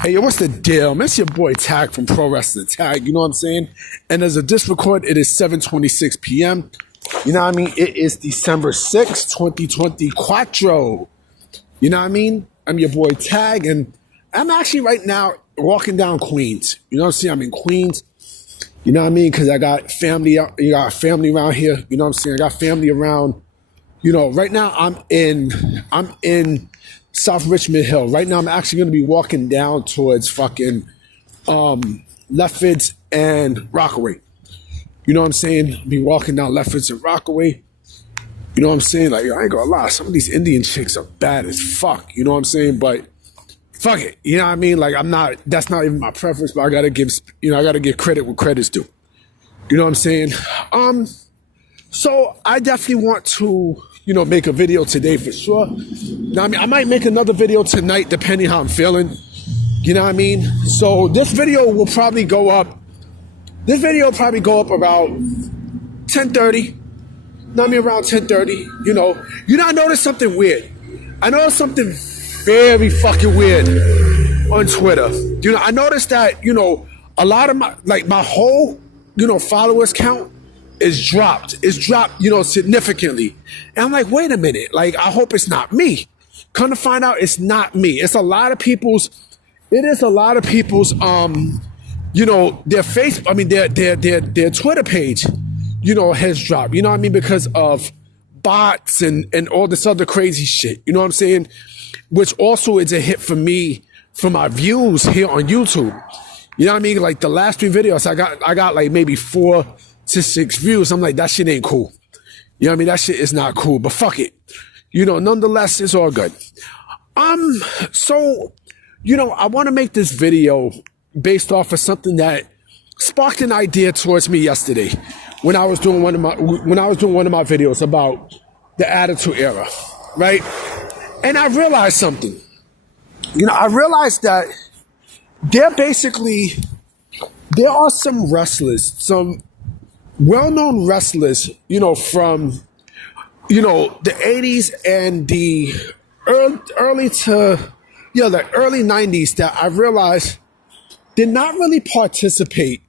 Hey, yo, what's the deal? Man, it's your boy Tag from Pro Wrestling Tag, you know what I'm saying? And as of this record, it is 7:26 p.m. You know what I mean? It is December 6th, 2020, Quattro. You know what I mean? I'm your boy Tag, and I'm actually right now walking down Queens. You know what I'm saying? I'm in Queens. You know what I mean? Because I got family, you got family around here. You know what I'm saying? I got family around. You know, right now I'm in South Richmond Hill. Right now I'm actually going to be walking down towards fucking Lefferts and Rockaway. You know what I'm saying? Be walking down Lefferts and Rockaway. You know what I'm saying? Like, I ain't gonna lie, some of these Indian chicks are bad as fuck. You know what I'm saying? But fuck it. You know what I mean? Like, that's not even my preference, but I gotta give credit where credit's due. You know what I'm saying? So I definitely want to, make a video today for sure. Now, I might make another video tonight depending how I'm feeling. You know what I mean? So this video will probably go up. This video will probably go up about 10:30. Around 10:30. I noticed something weird. I noticed something very fucking weird on Twitter. I noticed that, a lot of my whole, followers count is dropped. It's dropped, significantly. And I'm like, wait a minute. Like, I hope it's not me. Come to find out, it's not me. It is a lot of people's, their their Twitter page, has dropped. You know what I mean? Because of bots and all this other crazy shit. You know what I'm saying? Which also is a hit for me for my views here on YouTube. You know what I mean? Like the last 3 videos, I got like maybe 4 to 6 views. I'm like, that shit ain't cool. You know what I mean? That shit is not cool, but fuck it. Nonetheless, it's all good. So, I want to make this video based off of something that sparked an idea towards me yesterday when I was doing one of my videos about the Attitude Era, right? And I realized something. I realized that there are some wrestlers, some well-known wrestlers, from, the 80s and the early 90s that I realized did not really participate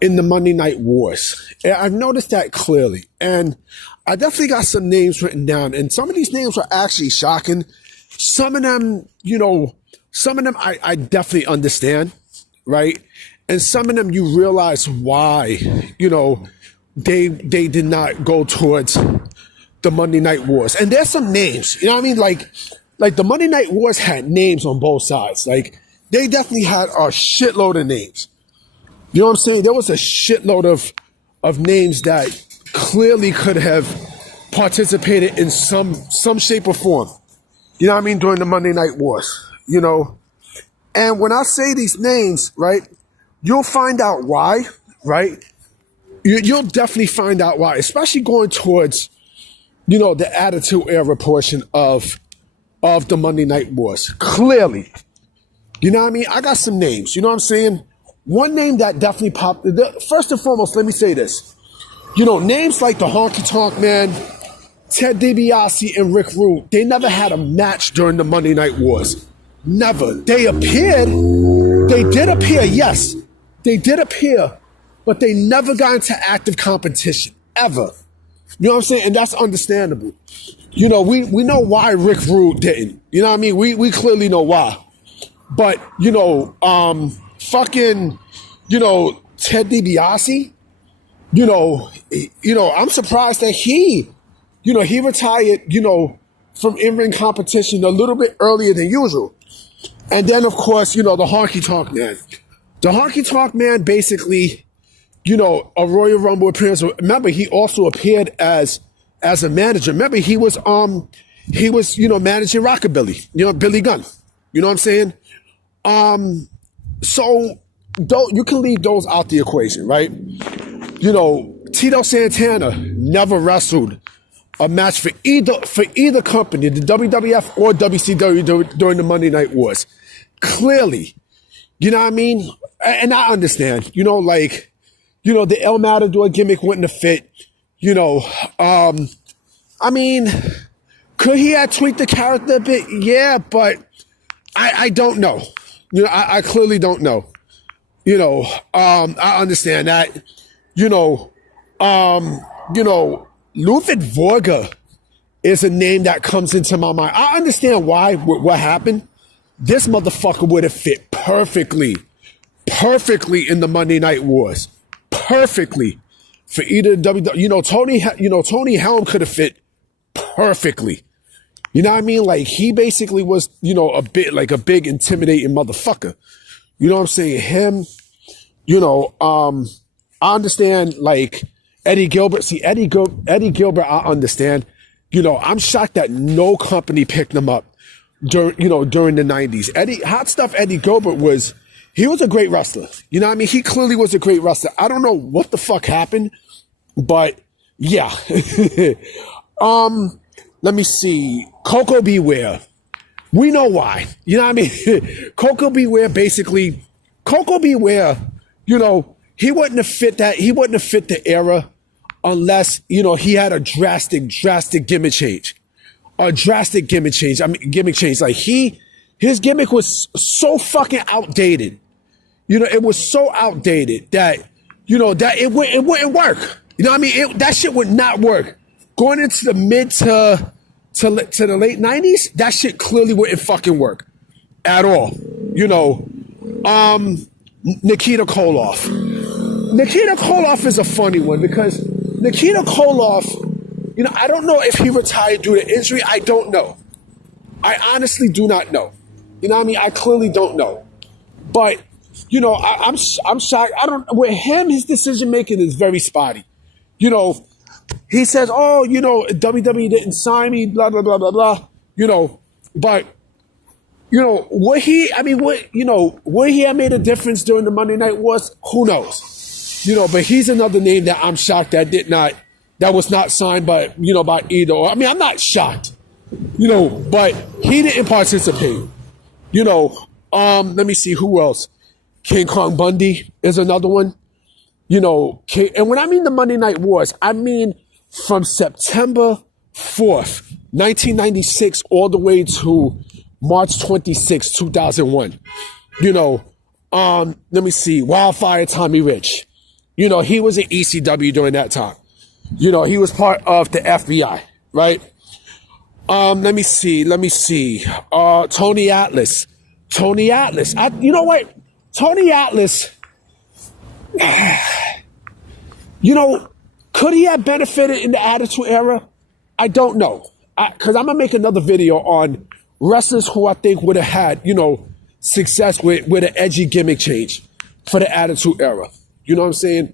in the Monday Night Wars. And I've noticed that clearly. And I definitely got some names written down. And some of these names were actually shocking. Some of them, I definitely understand, right? And some of them you realize why, they did not go towards the Monday Night Wars. And there's some names, you know what I mean? Like the Monday Night Wars had names on both sides. Like they definitely had a shitload of names. You know what I'm saying? There was a shitload of names that clearly could have participated in some shape or form. You know what I mean? During the Monday Night Wars, And when I say these names, right, you'll find out why, right? You'll definitely find out why, especially going towards, the Attitude Era portion of the Monday Night Wars. Clearly. You know what I mean? I got some names, you know what I'm saying? One name that definitely popped, first and foremost, let me say this. Names like the Honky Tonk Man, Ted DiBiase, and Rick Rude, they never had a match during the Monday Night Wars. Never. They appeared. They did appear, yes. They did appear, but they never got into active competition, ever. You know what I'm saying? And that's understandable. We know why Rick Rude didn't. You know what I mean? We clearly know why. But, fucking, Ted DiBiase, I'm surprised that he retired, from in-ring competition a little bit earlier than usual. And then, of course, the Honky Tonk Man. The Honky Tonk Man basically, a Royal Rumble appearance. Remember, he also appeared as a manager. Remember, he was managing Rockabilly, Billy Gunn. You know what I'm saying? So you can leave those out the equation, right? Tito Santana never wrestled a match for either company, the WWF or WCW during the Monday Night Wars. Clearly, you know what I mean? And I understand, the El Matador gimmick wouldn't have fit, could he have tweaked the character a bit? Yeah, but I don't know. I clearly don't know. I understand that. You know, Ludwig Vorga is a name that comes into my mind. I understand why, what happened. This motherfucker would have fit perfectly in the Monday Night Wars. Perfectly. For either WWE, Tony Helm could have fit perfectly. You know what I mean? Like, he basically was, a big intimidating motherfucker. You know what I'm saying? Him, I understand, like, Eddie Gilbert. See, Eddie Gilbert, I understand. I'm shocked that no company picked him up during the 90s. Hot Stuff Eddie Gilbert he was a great wrestler. You know what I mean? He clearly was a great wrestler. I don't know what the fuck happened, but yeah. Let me see. Coco Beware. We know why. You know what I mean? Coco Beware, he wouldn't have fit that. He wouldn't have fit the era unless, he had a drastic gimmick change. Gimmick change. Like, his gimmick was so fucking outdated. It was so outdated that, that it wouldn't work. You know what I mean? That shit would not work. Going into the mid to the late 90s, that shit clearly wouldn't fucking work at all. Nikita Koloff. Nikita Koloff is a funny one because Nikita Koloff, I don't know if he retired due to injury. I don't know. I honestly do not know. You know what I mean? I clearly don't know. But, I'm shocked. With him, his decision making is very spotty. He says, oh, WWE didn't sign me, blah, blah, blah, blah, blah. But, would he have made a difference during the Monday Night Wars? Who knows? But he's another name that I'm shocked that was not signed by either. Or, I'm not shocked, but he didn't participate. Let me see who else. King Kong Bundy is another one. And when I mean the Monday Night Wars, I mean from September 4th, 1996, all the way to March 26, 2001. Let me see. Wildfire Tommy Rich. He was in ECW during that time. He was part of the FBI, right? Let me see. Tony Atlas. Tony Atlas. You know what? Tony Atlas, could he have benefited in the Attitude Era? I don't know. Because I'm going to make another video on wrestlers who I think would have had, success with an edgy gimmick change for the Attitude Era. You know what I'm saying?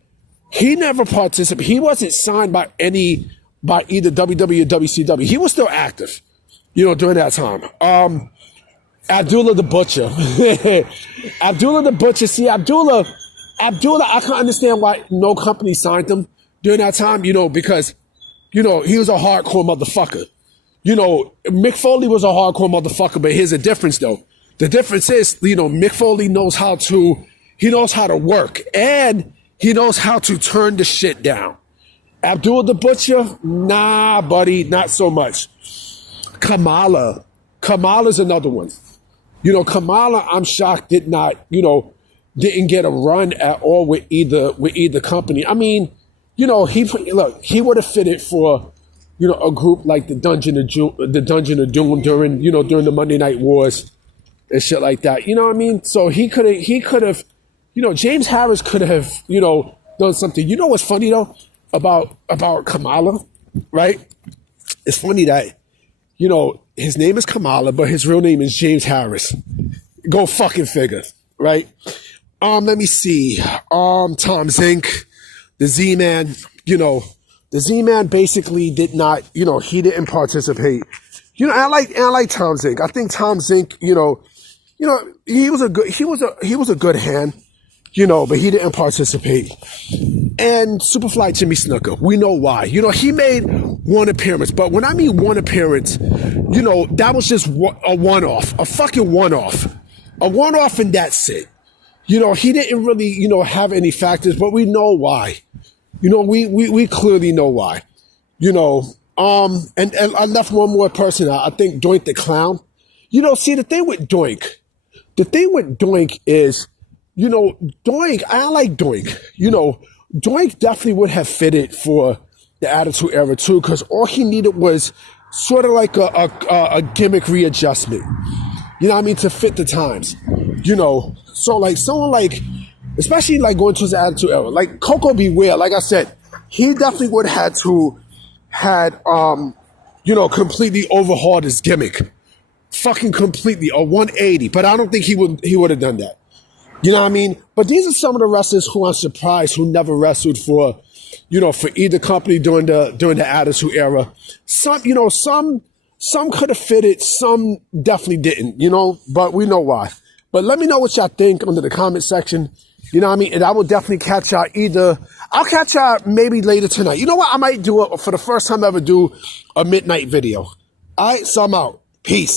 He never participated. He wasn't signed by either WWF or WCW. He was still active, during that time. Abdullah the Butcher. Abdullah the Butcher. See, Abdullah, I can understand why no company signed him during that time, because, he was a hardcore motherfucker. Mick Foley was a hardcore motherfucker, but here's the difference, though. The difference is, Mick Foley knows how to work, and he knows how to turn the shit down. Abdullah the Butcher, nah, buddy, not so much. Kamala's another one. Kamala, I'm shocked didn't get a run at all with either company. I mean, he would have fitted for, a group like the Dungeon of Doom during the Monday Night Wars and shit like that. You know what I mean? So he could have, James Harris could have, done something. You know what's funny though about Kamala, right? It's funny that, his name is Kamala, but his real name is James Harris. Go fucking figure, right? Let me see. Tom Zink, the Z-Man, the Z-Man basically did not, he didn't participate. I like Tom Zink. I think Tom Zink, he was a good hand, but he didn't participate. And Superfly Jimmy Snuka, we know why. He made one appearance, but when I mean one appearance, that was just a one-off, a fucking one-off. A one-off and that's it. He didn't really, have any factors, but we know why. We clearly know why. And I left one more person out. I think Doink the Clown. See, the thing with Doink the thing with Doink is, Doink, I like Doink. Doink definitely would have fitted for the Attitude Era too, because all he needed was sort of like a gimmick readjustment. You know what I mean? To fit the times. So like someone like, especially like going towards the Attitude Era, like Coco Beware, like I said, he definitely would have had completely overhauled his gimmick. Fucking completely, a 180. But I don't think he would have done that. You know what I mean? But these are some of the wrestlers who I'm surprised who never wrestled for either company during the Attitude Era. Some could have fitted, some definitely didn't, but we know why. But let me know what y'all think under the comment section. You know what I mean? And I will definitely catch y'all I'll catch y'all maybe later tonight. You know what? I might do for the first time ever do a midnight video. All right, so I'm out. Peace.